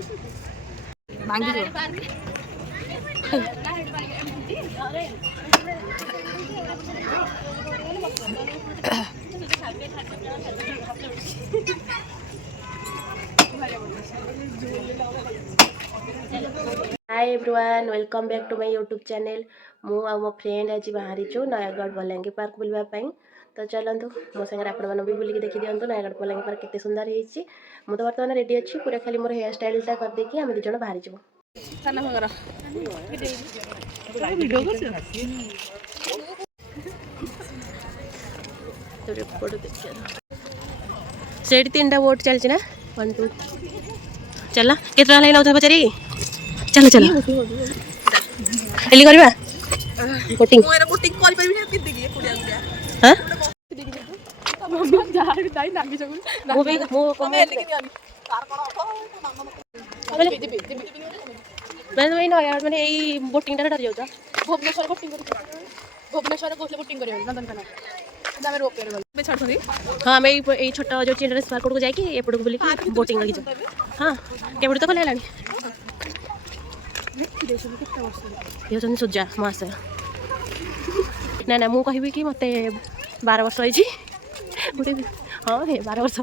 भांगी दो hi everyone welcome back to my YouTube channel मु आ मो फ्रेंड आज बाहरी छु नयागढ़ बलांगी पार्क बुलवा पाई तो चलतु मो संगे आपण मन भी बुलिक देखि दियंतु नयागढ़ बलांगी पार्क केते सुंदर हेछि मु तो वर्तमान रेडी अछि पूरा खाली मोर हेयर स्टाइल ता कर देकी हम दि जण बाहरी छु खाना भंगरा वीडियो कर तो रिपोर्ट देखिया सेठ तीनटा वोट चलछि ना 1 2 चला केतना लाइन आउत बचारी चलो चलो एली करबा कोटिंग मोर कोटिंग कॉल पर भी नहीं पिद देगी कुडिया कुडिया हां मम्मी जा दाई नागी जगु मो भी मो हमें लेके नहीं आनी कार कोन मैं वही ना यार मैंने यही बोटिंग डर डर जाउता भुवनेश्वर बोटिंग कर भुवनेश्वर गोसले बोटिंग करियो नंदन खाना जामे रोक के गल मैं छाड़ दी हां मैं यही छोटा जो चिल्ड्रंस पार्क को जाई कि एपड़ को बोली कि बोटिंग लगी जा हां केबड़ तो खोले लानी ये जन सुजा मास ना ना मु कहबी कि मते 12 वर्ष होई छी गुटे हां हे 12 वर्ष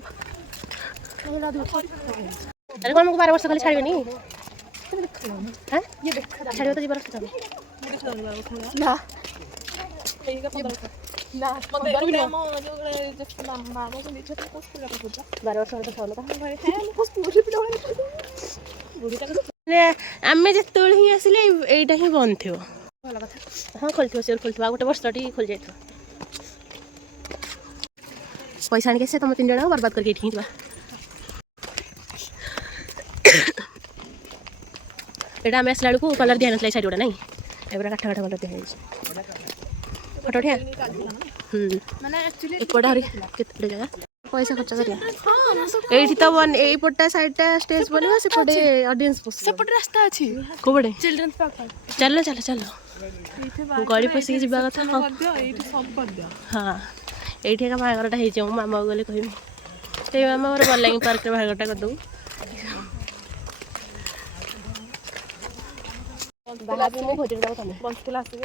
अरे कोन को 12 वर्ष खाली छाड़बे नी हां ये देख छाड़बे तो 12 वर्ष छाड़बे ना ये का 15 ना मते मो जो मामा को नीचे तो पोस्ट कर रखा 12 वर्ष तो छाड़लो है मैं पोस्ट पूरी पिडा बुढ़ी तक आमे जेतोल ही आसिले एटा ही बंद थियो भला कथा हां खोलथियो सेल खोलथियो गोटे वर्षटी खोल जाइथो पैसा आनी कैसे तुम तीन जण बर्बाद करके एठी हितबा एटा आमे असला को कलर दिया नथले साइड ओडा नहीं एबरा काठा काठा कलर दिया फोटो उठिया माने एक्चुअली एपडा हरी केते जगह पैसा खर्च करिया एठी तो वन एई पट्टा साइडटा स्टेज बनवा से पड़े ऑडियंस बस से पट रास्ता अछि को बड़े चिल्ड्रंस पार्क चलो चलो चलो गाड़ी पसी जिबा कथा हां एठी सब कर दिया हां एठी का बागरटा हे जे मामा गले कहबी ते मामा मोर बलांगी पार्क रे बागरटा कर दऊ बाहाबी मो भोजन दाও तमे बंसकुल आसी आ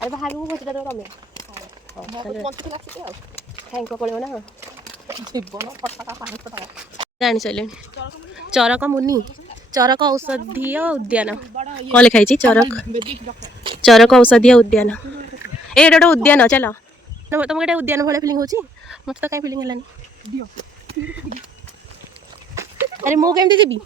अरे बाहाबी मो भोजन दाও तमे बंसकुल आसी आ थैंक को पड़ियो ना जीवन फटका पानी फटका जानी चले चरक मुनि चरक औषधीय उद्यान कौन लिखाई चरक औषधीय उद्यान एटा उद्यान चलो तुमको एटा उद्यान भाई फिलिंग होची मत तो कहीं फिलिंग हलानी अरे मु केमती जीबी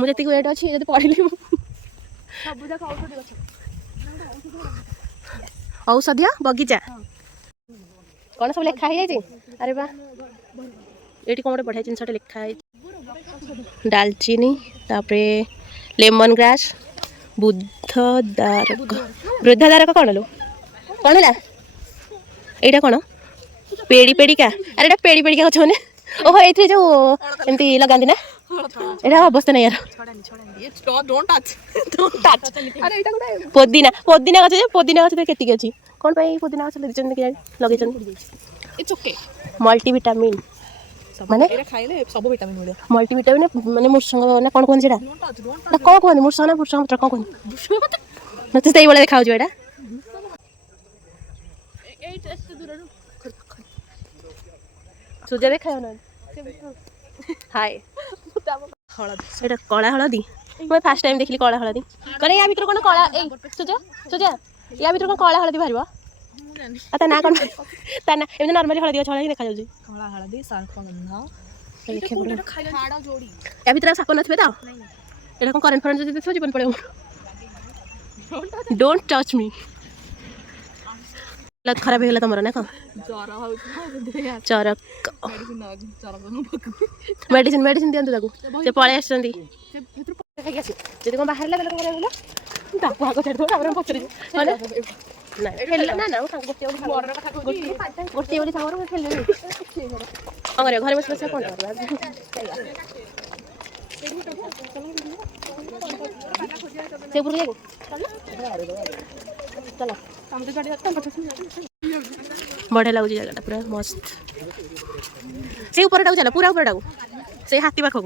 मुझे ती वेट अछि जदी पढिली सब जगह औषधि गछ औषधीय बगीचा कौन सब लिखा है अरे बा ये कौन गोटे बढ़िया जिनस लिखा है दालचीनी तापरे लेमन ग्रास वृद्धदारक कौन लो कौन है यहाँ कौन पेड़ी पेड़िका अरे एटा पेड़ी पेड़िका गछ मैंने ओहो ये जो एमती लगाती ना एटा अवस्था नहीं यार डोंट टच अरे एटा गुडा पुदीना पुदीना गछ पुदीना गछ केतिक अछि कोन पई पुदीना गछ लगिचन कि लगेचन इट्स ओके मल्टीविटामिन माने एरा खाइले सब विटामिन मिले मल्टीविटामिन माने मुर्संग ना कोन कोन जेडा ना कोन कोन मुर्संग ना मुर्संग पत्र कोन कोन नते सही वाला देखाउ जेडा एट एस्ट दूर सुजा देखायो ना हाय हळद एटा कळा हळदी मैं फर्स्ट टाइम देखली कळा हळदी कने या भीतर कोन कळा ए सुजा सुजा या भीतर कोन कळा हळदी बाहरिबो आता ना कोन ता ना एमने नॉर्मली हळदी छळा ही देखा जाउजी कळा हळदी सारखगंधा देखे पड़ो खाड़ा जोड़ी या भीतर साप नथबे ता एटा कोन करेंट फरेंट जति जीवन पड़े डोंट टच मी लत खराब हो गला तमरा ना का जरा हो चरक मेडिसिन मेडिसिन दियंतु ताकू से पळे आछंदी जदी कोन बाहर लागला करे बोला ताकू आगो छड दो हमरा पछरी ना खेल ना ना गोटे मोर कथा गोटे बोली सावर खेल अंगरे घर बस बस कोन करबा से पुर चलो चलो हम तो गाड़ी जाते हैं बढ़िया लगुच जगह पूरा मस्त से ऊपर चल पूरा ऊपर से हाथी पाखक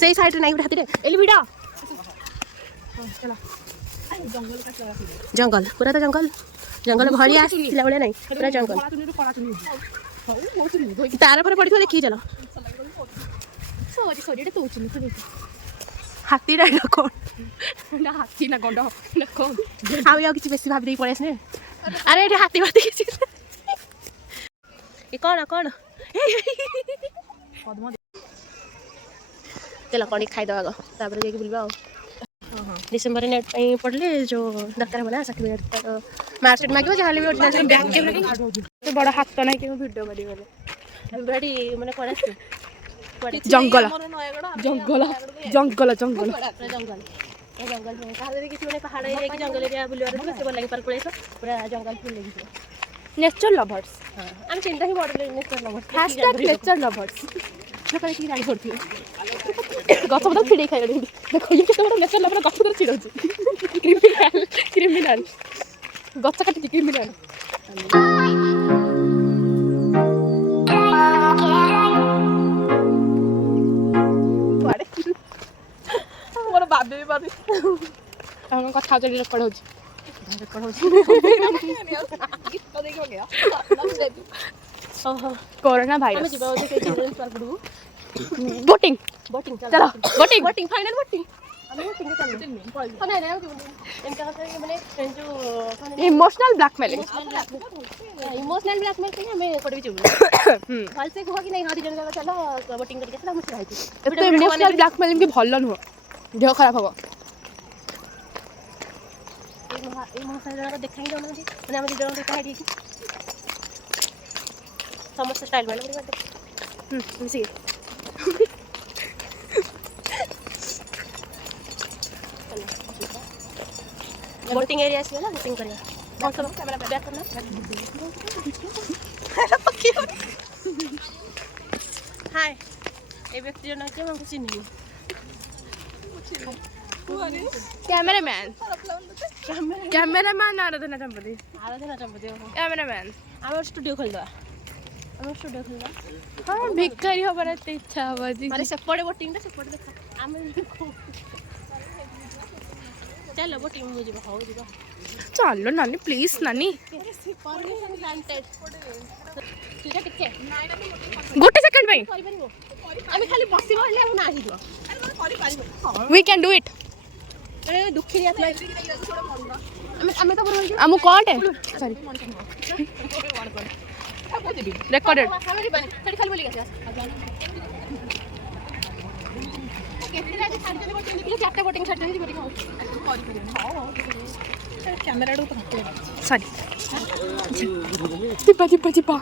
से साइड नहीं हाथी एली भिड़ जंगल पूरा तो जंगल जंगल भरी आसला भाया नहीं पूरा जंगल तार पर पड़ी देखिए चलो हाथी कौन ना हाथी ना गंड ना कौन आउ किसी बेसी भाभी पड़े आसने अरे ये हाथी बाती ये कौन कौन चलो कौन खाईद आग तापर जाकि बुलवा डिसेम्बर नेट पढ़ले जो दरकार होला सर्टिफिकेट मार्कशीट मागिबो जहाले भी बैंक के बड़ हाथ ना कि वीडियो करी बोले बड़ी माने कोन आसे जंगल जंगल जंगल जंगल जंगल जंगल में कहा किसी माने पहाड़ एरिया की जंगल एरिया बुलवा से बोल लगे पर पड़े पूरा जंगल फुल लगी नेचर लवर्स हम चिंता ही बॉडी नेचर लवर्स #नेचर लवर्स लोक की गाड़ी करती गछ पता छिड़े खाइ देखो ये केते बड़ नेचर लवर गछ पता छिड़ौची क्रिमिनल क्रिमिनल गछ काटी क्रिमिनल मोर बाबे बाबे हम कथा चली रेकॉर्ड होची कोरोना वायरस बोटिंग बोटिंग चलो बोटिंग बोटिंग फाइनल बोटिंग हम बोटिंग चल नहीं नहीं इनका माने जो इमोशनल ब्लैकमेलिंग इमोशनल ब्लैकमेल के हमें कोड भी चुन फल से कहो कि नहीं हां जन चलो बोटिंग करके चला मुझे रही तो इमोशनल ब्लैकमेलिंग के भल नुह देह खराब हो इमोशनल देखाई दो माने हम जन देखा है समस्त स्टाइल वाला मिसी बोटिंग एरिया से ना बोटिंग करिया कौन सा कैमरा बैक करना हाय ए व्यक्ति जन के हम कुछ नहीं कैमरामैन कैमरामैन आराधना चंपती कैमरामैन आम स्टूडियो खोल दो हाँ भिखारी हमारा इच्छा हवा जी अरे सेपटे बोटिंग से सेपटे देखा आम चलो बोटिंग हो जीवा हो जीवा चलो नानी प्लीज नानी परमिशन ग्रांटेड ठीक है किथे गोटे सेकंड भाई आमी खाली बसिबो हेले हम नाही दियो वी कैन डू इट ए दुखी आत्मा आमे तो बोल हमु कोन है सॉरी रिकॉर्डेड खाली बोली गया चार्टा बोटिंग कैमेरा सॉरी चिपा चिपा चिपा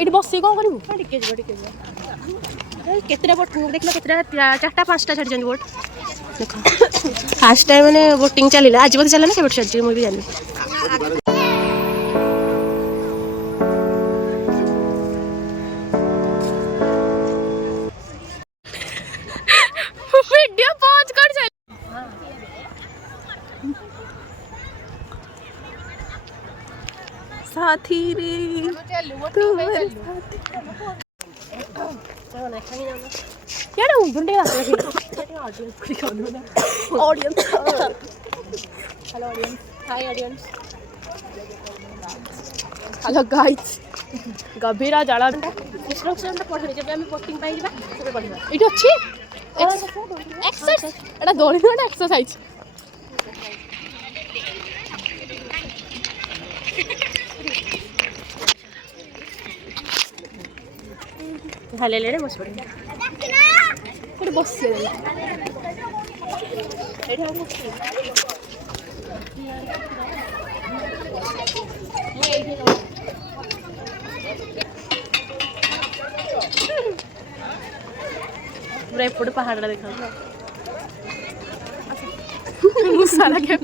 एटी बस कौन करू केतरा बोट देख केतरा 4टा 5टा छाड़ी बोट देख फास्ट टाइम मैंने बोटिंग चलिला आज बोध चला ना के चलती मुझे भी जानी वीडियो पॉज कर चल साथी रे तू मेरे यार उंडे आते हैं ऑडियंस हेलो ऑडियंस हाय ऑडियंस हेलो गाइस गभीरा जड़ा इंस्ट्रक्शन तो पढ़े जब हम पोस्टिंग पाई जीवा सब पढ़िबा इट अच्छी एक्सरसाइज एटा दौड़ी ना एक्सरसाइज हाले लेने बस पड़े कोड बस एटा हम पूरा एपट पहाड़ देखा सारा के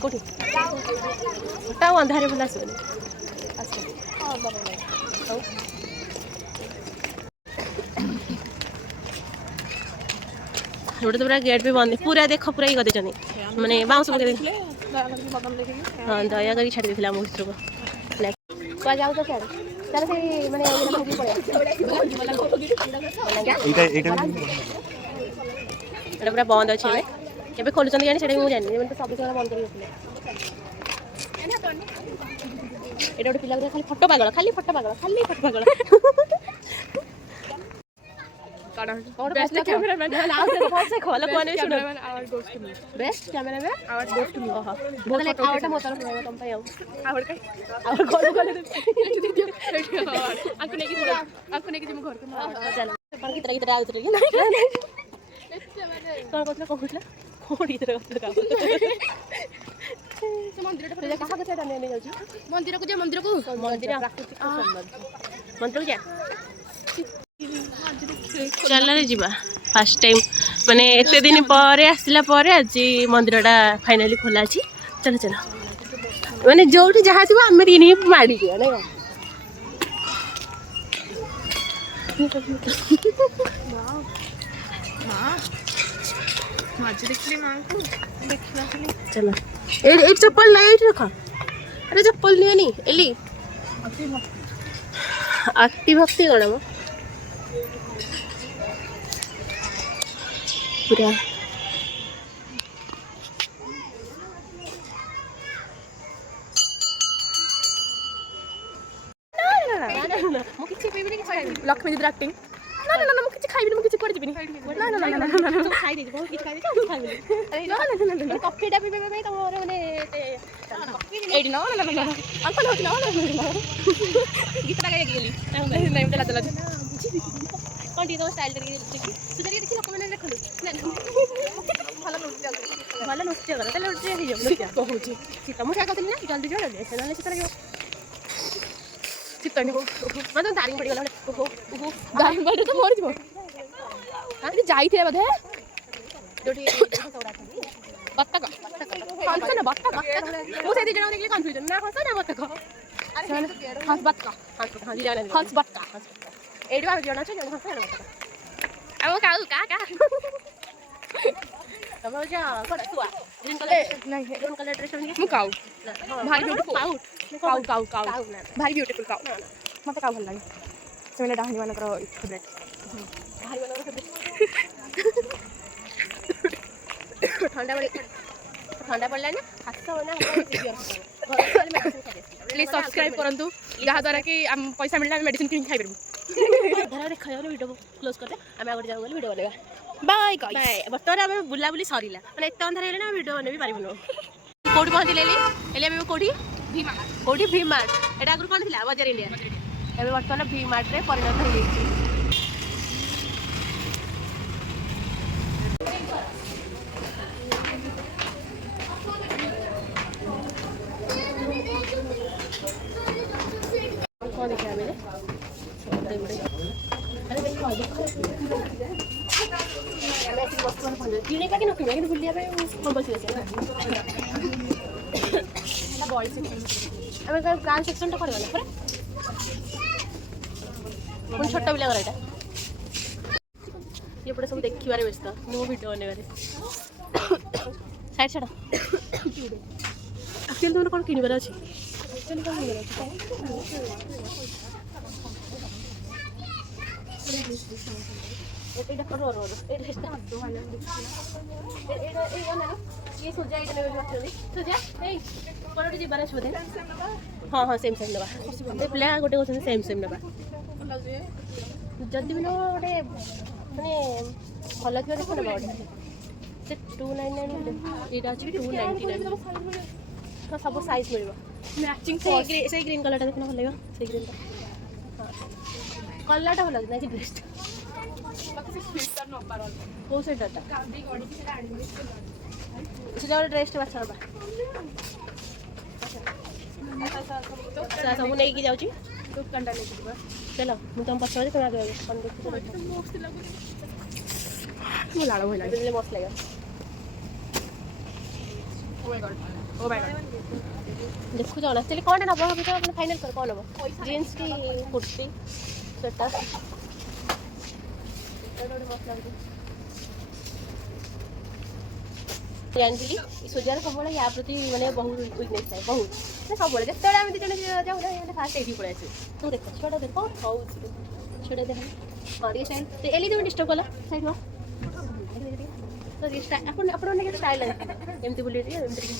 कोठी टा अंधारे बुला से रोड तो पूरा गेट भी बंद पूरा देखो पूरा ही कर देछनी माने बाउंस पके बदल देखिए हाँ दया करी छाड़ी देथिला हम भितर को कुआ जाऊ तो छाड़ चल से माने ये भागी पड़े एटा पूरा बंद अछि बे केबे खोलुछन जानि सेटा मु जानि मन तो सब समय बंद करी रखले एटा गोटे पिला खाली फोटो पागल खाली फोटो पागल बेस्ट कैमरामैन से खोल कोने सुनो बेस्ट कैमरामैन आवाज गोस टू मी ओह बोले आवटा मोतर होय तुम पे आवड़ के आवड़ गोल गोल आंकु नेकी जिम घर को चल पर की तरह आउत रे कोन कोथले कोडी तरह का से मंदिर टा कहा कथा ने जाउची मंदिर को मंदिर प्राकृतिक सौंदर्य मंदिर जा चल रे जीवा फर्स्ट टाइम माने एते दिन पर आसला पर आज मंदिरटा फाइनली खोला अछि चलो चलो माने जोठी जहा छी हम रिनी माडी के नै आज देखली मां को देखला चलो ए चप्पल नहीं रखा अरे चप्पल नहीं नी एली अति भक्ति कोना मो पूरा लक्ष्मी दीदी एक्टिंग ना मु किछि खाइबिनी मु किछि पड़ जिबिनी ना तू खाइ दे बहुत किछि खाइ दे तू खाइबिनी अरे ना कॉफी टा पीबे भाई तमोर माने एडी ना अंकल होत ना गीत टा गाय गेली नहीं चला कौन दी तो स्टाइल करके देखि सुधरी देखि लोक माने देखलु भलो नृत्य कर तले नृत्य हे जब नृत्य कहूची तमु क्या कहतली ना जल्दी जोड़ दे सेना चित्र के चित्तनी मतलब दारिंग पड़ी गला ओहो दारिंग पड़ी तो मोर जीवो हां जाई थे बधे जोटी बत्तक हंस ना बत्तक मु से दी जणा देखले कंफ्यूजन ना हंस ना बत्तक अरे हंस बत्तक हां दी जाने हंस बत्तक एडी बार जणा छ जणा हंस ना बत्तक अब काऊ का तब जा कोड तुआ ग्रीन कलर ड्रेस में मु काऊ भारी ब्यूटीफुल काऊ भारी ब्यूटीफुल काऊ मते काऊ भल लागे सेने डाहनी मानकर फेवरेट भारी मानकर फेवरेट ठंडा पड़ला ना हाथ होना प्लीज सब्सक्राइब करंतु जहा द्वारा कि हम पैसा मिलला मेडिसिन किन खाइ परबु धरा रे खयो वीडियो क्लोज करते हम आगे जाऊ वीडियो बनेगा बाय गाइस बाय बर्तमान हम बुला बुली सरीला माने एत अंधार हेले ना वीडियो बने भी पारिबनो कोडी पहुंच लेली एले हम कोडी भी मार्ट एटा अगर कोन थिला बाजार इंडिया एबे बर्तमान भी मार्ट रे परिणत हो गेची कौन देखा मेरे अरे देखो किने का कि नकिने कि बुलिया पे कंपल से बॉय सेक्शन हमें गार्ल सेक्शन टा करवाला पर कोन छोटा बिला कराटा ये पड़े सब देखिबारे व्यस्त मो वीडियो बनेबारे साइड छडा एक्चुअली तुम कोन किनिबार अछि एक्चुअली कोन किनिबार अछि एटा करो रो एटा दो वाला एटा ए वाला ये सुजा इतने में बचली सुजा ए कोनोटी जी बारे छोदे हां सेम नबा ए प्ले गोटे कोन सेम नबा जल्दी बिनो गोटे माने भलो थियो देखो नबा गोटे से 299 एटा अछि 299 तो सब साइज मिलबो मैचिंग से ग्रीन कलर टा देखना भल लागो से ग्रीन हां कलर टा भल लाग ना कि ड्रेस को से डाटा से जो ड्रेस टा बाछा बा सब नहीं की जाउची दुकान टा ले जीवा चलो मु तुम पछरे तुम आगे कोन देखि मस्त लागु मु लाडो होइला दिले मस्त लागे ओ माय गॉड देखो जाना चले कोन ना बा तो अपन फाइनल कर कोन हो जींस की कुर्ती सेटा एडोड मस्त लागु ଜାଣିଥିଲି ସୂର୍ଯ୍ୟର ସବୁବେଳେ ୟା ପ୍ରତି ମାନେ ବହୁତ ୱିକନେସ୍ ଥାଏ ବହୁତ ମାନେ ସବୁବେଳେ ଯେତେବେଳେ ଆମେ 2 ଜଣ ଯାଉ ନା ଫାଷ୍ଟ ଏଇଠି ପଳେଇ ଆସିବୁ ତୁ ଦେଖ ଛୁଆଟା ଦେଖ ହଉଛି ଛୁଆଟା ଦେଖ ହଁ ଟିକେ ଷ୍ଟାଇଲ୍ ଏଲି ତୁମେ ଡିଷ୍ଟର୍ବ କଲା ସାଇଡ୍ ଆପଣ ଷ୍ଟାଇଲ୍ ଏମିତି ବୁଲି ଟିକେ ଏମିତି ଟିକେ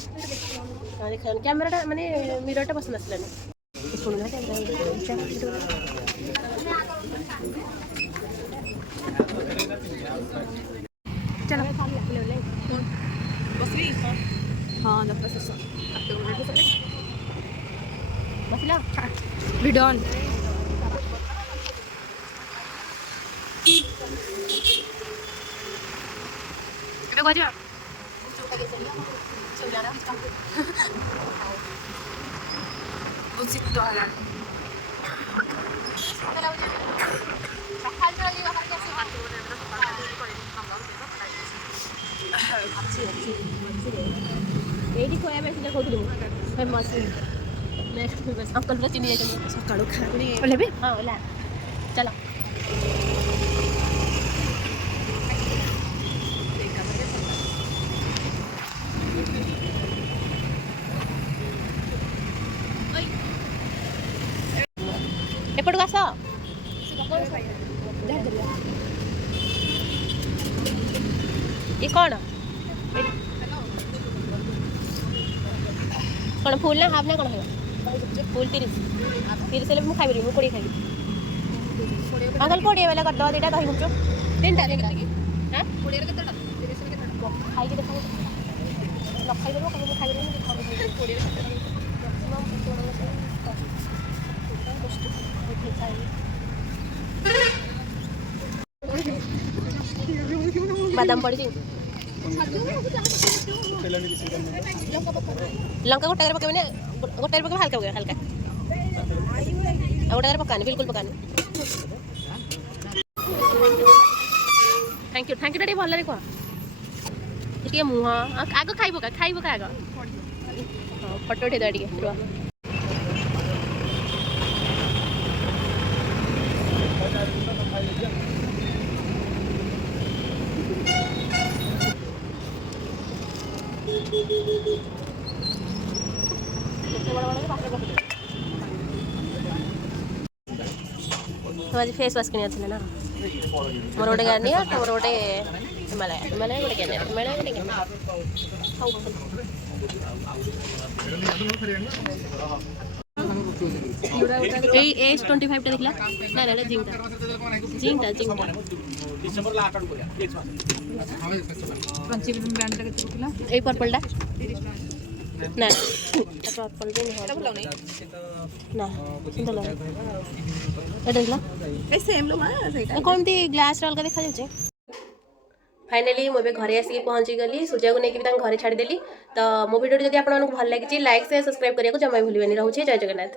ହଁ ଦେଖ କ୍ୟାମେରାଟା ମାନେ ମିରରଟା ପସନ୍ଦ ଆସିଲାନି चलो हाँ बसला वीडियो ऑन ଏବେ କରିବା ଶୀତ ହେଲାଣି ଏଇଠି ଖୋଇବା ପାଇଁ ସେଟା କହୁଥିଲି ମୁଁ ଫେମସ୍ ନେକ୍ସଟ ଫେମସ୍ ଅଙ୍କଲ ପୁରା ଚିନି ଯାଇଛନ୍ତି ସକାଳୁ ଖାଇଲି ଓହ୍ଲେଇବି ହଁ ଓଲା ଚାଲ ଏପଟକୁ ଆସ ये कौन कौन फुल ना हाफ ना कौन है फुल 30 हेले मुझे खाइबरी मुझे 20 खाइबी अंकल 20 वाला कर दो दीटा दही मुझे तीनटा हां 20 रे केतेटा 30 रे केतेटा खाइ के देखो न खाइ देबो कब खाइबरी नहीं खाइ 20 रे मैक्सिमम बादाम पड़ी लंका गोटे पकड़ गोटे पकड़ हल्का हल्का गोटे पकानी बिल्कुल पकानी थैंक यू टे भल कह टे मुह आग खाइब का आग हाँ फटो उठे टे तो आज फेस वाश किनी ना मोर गोटे गार्नियर तुम गोटे हिमालय हिमालय गोटे गार्नियर हिमालय गोटे एज 25 टा देखला ना ना जिंगटा जिंगटा जिंगटा डिसेंबर ला आकाड करिया एक मास ब्रांड टा केते किलो ए पर्पल टा 30 ना पर्पल दे नहीं ना सुंदर लगे एटा देखला ए सेम लो मां सेटा कोनती ग्लास रे अलग देखा जाउछे फाइनाली मुझे घरे आसिक पहुँची गली सूर्या को लेकिन घरे छाड़देली तो मो वीडियो जब आपको भल लगी लाइक शेयर सब्सक्राइब करने को जमा भूलें रोचे जय जगन्नाथ।